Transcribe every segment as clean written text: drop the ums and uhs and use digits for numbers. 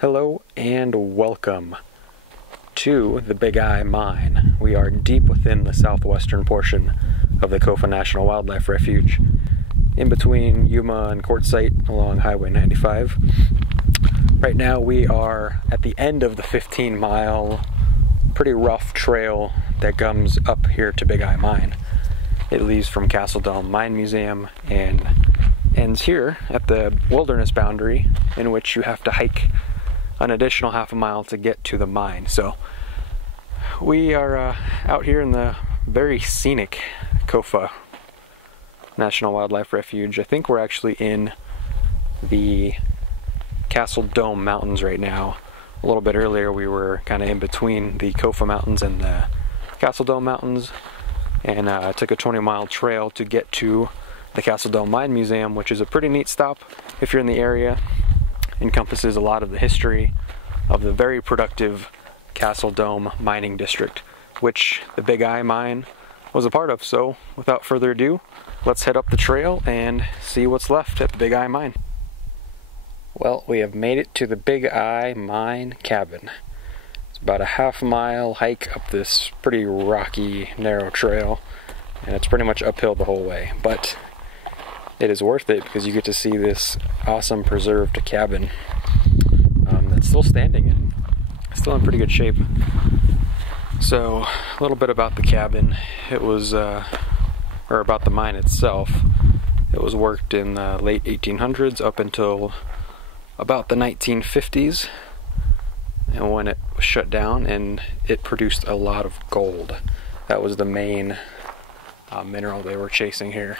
Hello and welcome to the Big Eye Mine. We are deep within the southwestern portion of the Kofa National Wildlife Refuge, in between Yuma and Quartzsite along Highway 95. Right now we are at the end of the 15-mile, pretty rough trail that comes up here to Big Eye Mine. It leaves from Seldom Mine Museum and ends here at the wilderness boundary, in which you have to hike an additional half a mile to get to the mine. So we are out here in the very scenic Kofa National Wildlife Refuge. I think we're actually in the Seldom Mountains right now. A little bit earlier we were kind of in between the Kofa Mountains and the Seldom Mountains, and took a 20-mile trail to get to the Seldom Mine Museum, which is a pretty neat stop if you're in the area. Encompasses a lot of the history of the very productive Seldom mining district, which the Big Eye Mine was a part of. So without further ado, let's head up the trail and see what's left at the Big Eye Mine. Well, we have made it to the Big Eye Mine cabin. It's about a half-mile hike up this pretty rocky, narrow trail, and it's pretty much uphill the whole way, but it is worth it because you get to see this awesome preserved cabin that's still standing and still in pretty good shape. So a little bit about the cabin. It was, or about the mine itself. It was worked in the late 1800s up until about the 1950s, and when it was shut down, and it produced a lot of gold. That was the main mineral they were chasing here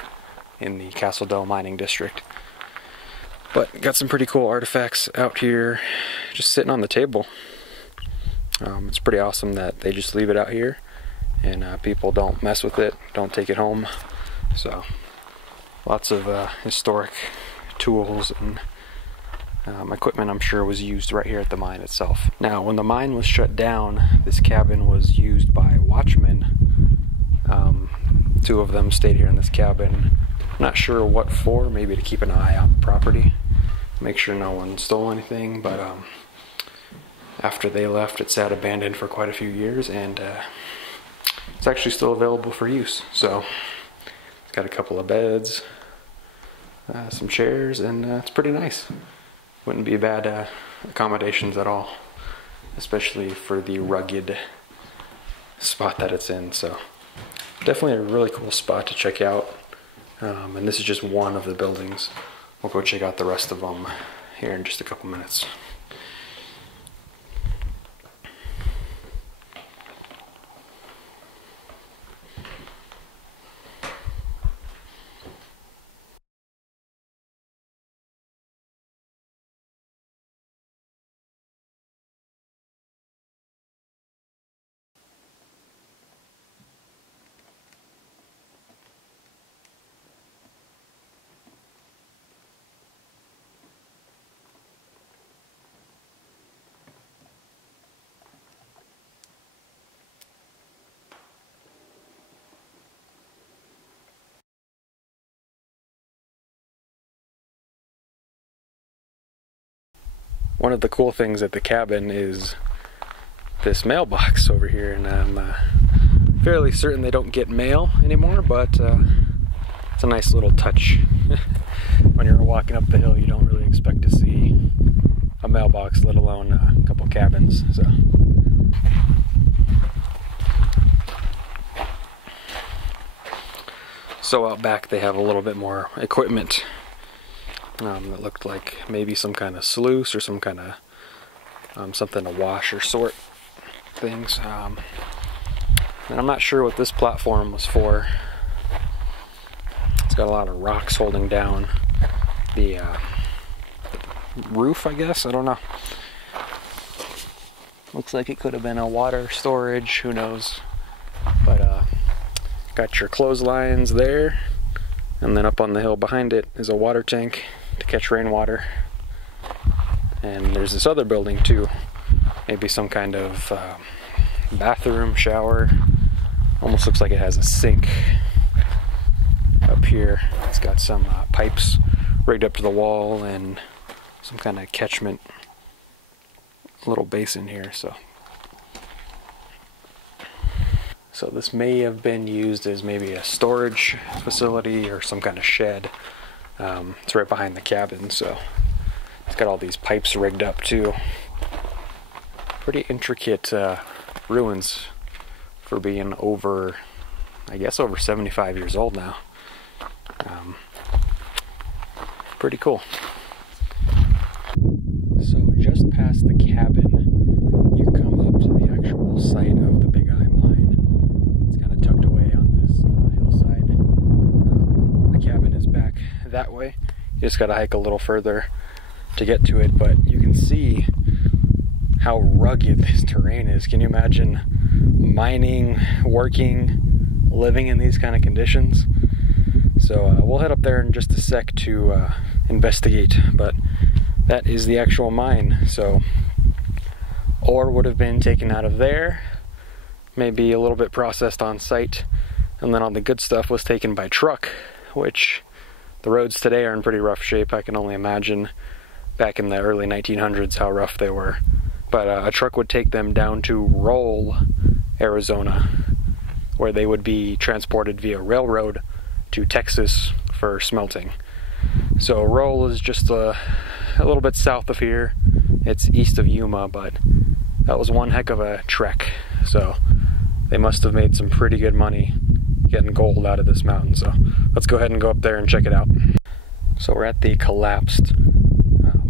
in the Seldom mining district. But got some pretty cool artifacts out here just sitting on the table. It's pretty awesome that they just leave it out here and people don't mess with it, don't take it home. So lots of historic tools and equipment, I'm sure, was used right here at the mine itself. Now, when the mine was shut down, this cabin was used by watchmen. Two of them stayed here in this cabin. Not sure what for, maybe to keep an eye on the property, make sure no one stole anything, but after they left, it sat abandoned for quite a few years, and it's actually still available for use. So it's got a couple of beds, some chairs, and it's pretty nice. Wouldn't be bad accommodations at all, especially for the rugged spot that it's in. So definitely a really cool spot to check out. And this is just one of the buildings. We'll go check out the rest of them here in just a couple minutes. One of the cool things at the cabin is this mailbox over here, and I'm fairly certain they don't get mail anymore, but it's a nice little touch. When you're walking up the hill, you don't really expect to see a mailbox, let alone a couple cabins. So out back they have a little bit more equipment. That looked like maybe some kind of sluice or some kind of something to wash or sort things. And I'm not sure what this platform was for. It's got a lot of rocks holding down the roof, I guess. I don't know. Looks like it could have been a water storage, who knows. But got your clotheslines there, and then up on the hill behind it is a water tank to catch rainwater. And there's this other building too, maybe some kind of bathroom, shower. Almost looks like it has a sink up here. It's got some pipes rigged up to the wall and some kind of catchment little basin here, so this may have been used as maybe a storage facility or some kind of shed. It's right behind the cabin, so it's got all these pipes rigged up too. Pretty intricate ruins for being over, I guess, over 75 years old now. Pretty cool. So just past the cabin, you come up to the actual site of the Big Eye Mine. It's kind of tucked away on this hillside. The cabin is back that way. You just got to hike a little further to get to it, but you can see how rugged this terrain is. Can you imagine mining, working, living in these kind of conditions? So we'll head up there in just a sec to investigate, but that is the actual mine. So ore would have been taken out of there, maybe a little bit processed on site, and then all the good stuff was taken by truck, which the roads today are in pretty rough shape. I can only imagine back in the early 1900s how rough they were. But a truck would take them down to Roll, Arizona, where they would be transported via railroad to Texas for smelting. So Roll is just a little bit south of here. It's east of Yuma, but that was one heck of a trek. So they must have made some pretty good money getting gold out of this mountain. So let's go ahead and go up there and check it out. So we're at the collapsed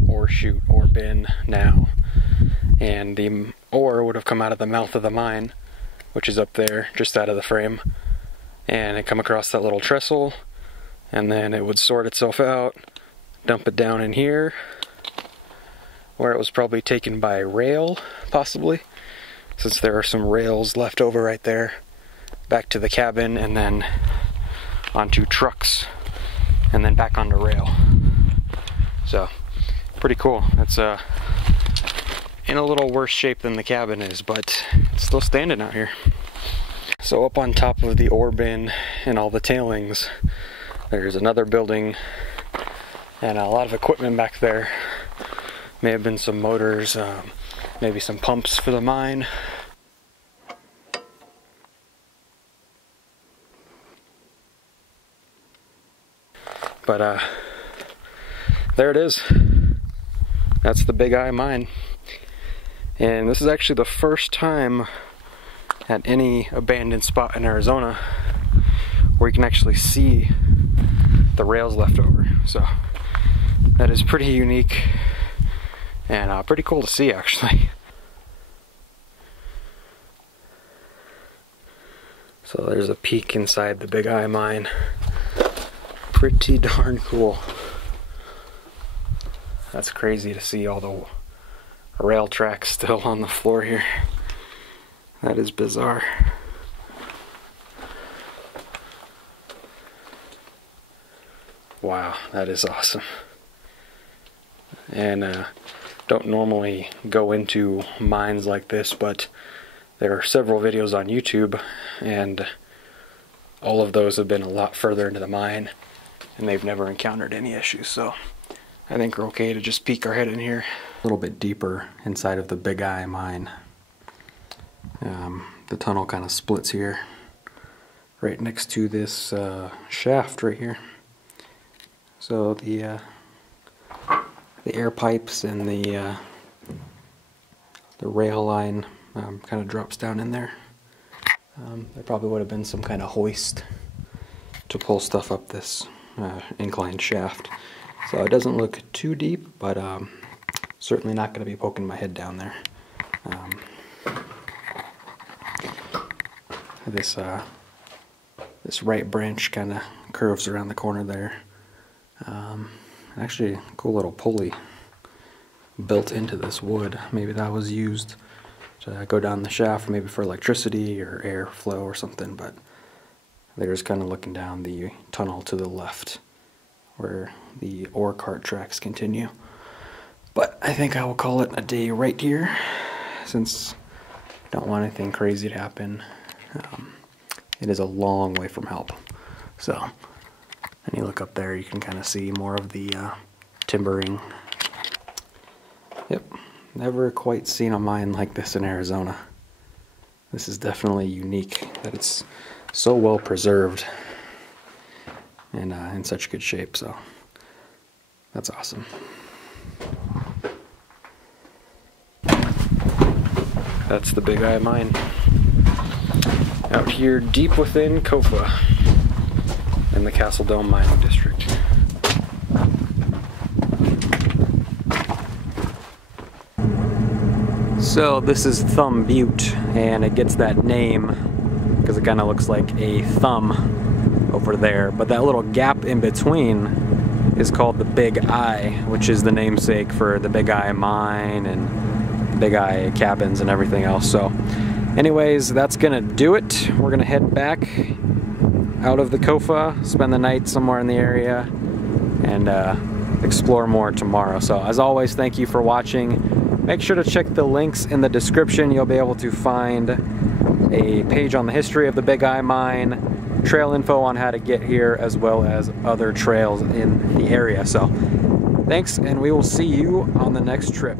ore chute, ore bin now. And the ore would have come out of the mouth of the mine, which is up there, just out of the frame. And it come across that little trestle, and then it would sort itself out, dump it down in here, where it was probably taken by rail, possibly, since there are some rails left over right there, back to the cabin, and then onto trucks, and then back onto rail. So, pretty cool. It's in a little worse shape than the cabin is, but it's still standing out here. So up on top of the ore bin and all the tailings, there's another building and a lot of equipment back there. May have been some motors, maybe some pumps for the mine. But there it is. That's the Big Eye Mine. And this is actually the first time at any abandoned spot in Arizona where you can actually see the rails left over. So that is pretty unique and pretty cool to see, actually. So there's a peek inside the Big Eye Mine. Pretty darn cool. That's crazy to see all the rail tracks still on the floor here. That is bizarre. Wow, that is awesome. And don't normally go into mines like this, but there are several videos on YouTube, and all of those have been a lot further into the mine, and they've never encountered any issues. So I think we're okay to just peek our head in here. A little bit deeper inside of the Big Eye Mine. The tunnel kind of splits here, right next to this shaft right here. So the air pipes and the rail line kind of drops down in there. There probably would have been some kind of hoist to pull stuff up this inclined shaft. So it doesn't look too deep, but certainly not going to be poking my head down there. This right branch kind of curves around the corner there. Actually, a cool little pulley built into this wood. Maybe that was used to go down the shaft, maybe for electricity or airflow or something. But they're just kind of looking down the tunnel to the left, where the ore cart tracks continue. But I think I will call it a day right here, since I don't want anything crazy to happen. It is a long way from help. So, and you look up there, you can kind of see more of the timbering. Yep, Never quite seen a mine like this in Arizona. This is definitely unique that it's so well preserved and in such good shape, so that's awesome. That's the Big Eye Mine. Out here deep within Kofa in the Seldom mining district. So this is Thumb Butte, and it gets that name because it kind of looks like a thumb over there, but that little gap in between is called the Big Eye, which is the namesake for the Big Eye Mine and Big Eye cabins and everything else. So anyways, that's gonna do it. We're gonna head back out of the Kofa, spend the night somewhere in the area, and explore more tomorrow. So as always, thank you for watching. Make sure to check the links in the description. You'll be able to find a page on the history of the Big Eye Mine, trail info on how to get here, as well as other trails in the area. So thanks, and we will see you on the next trip.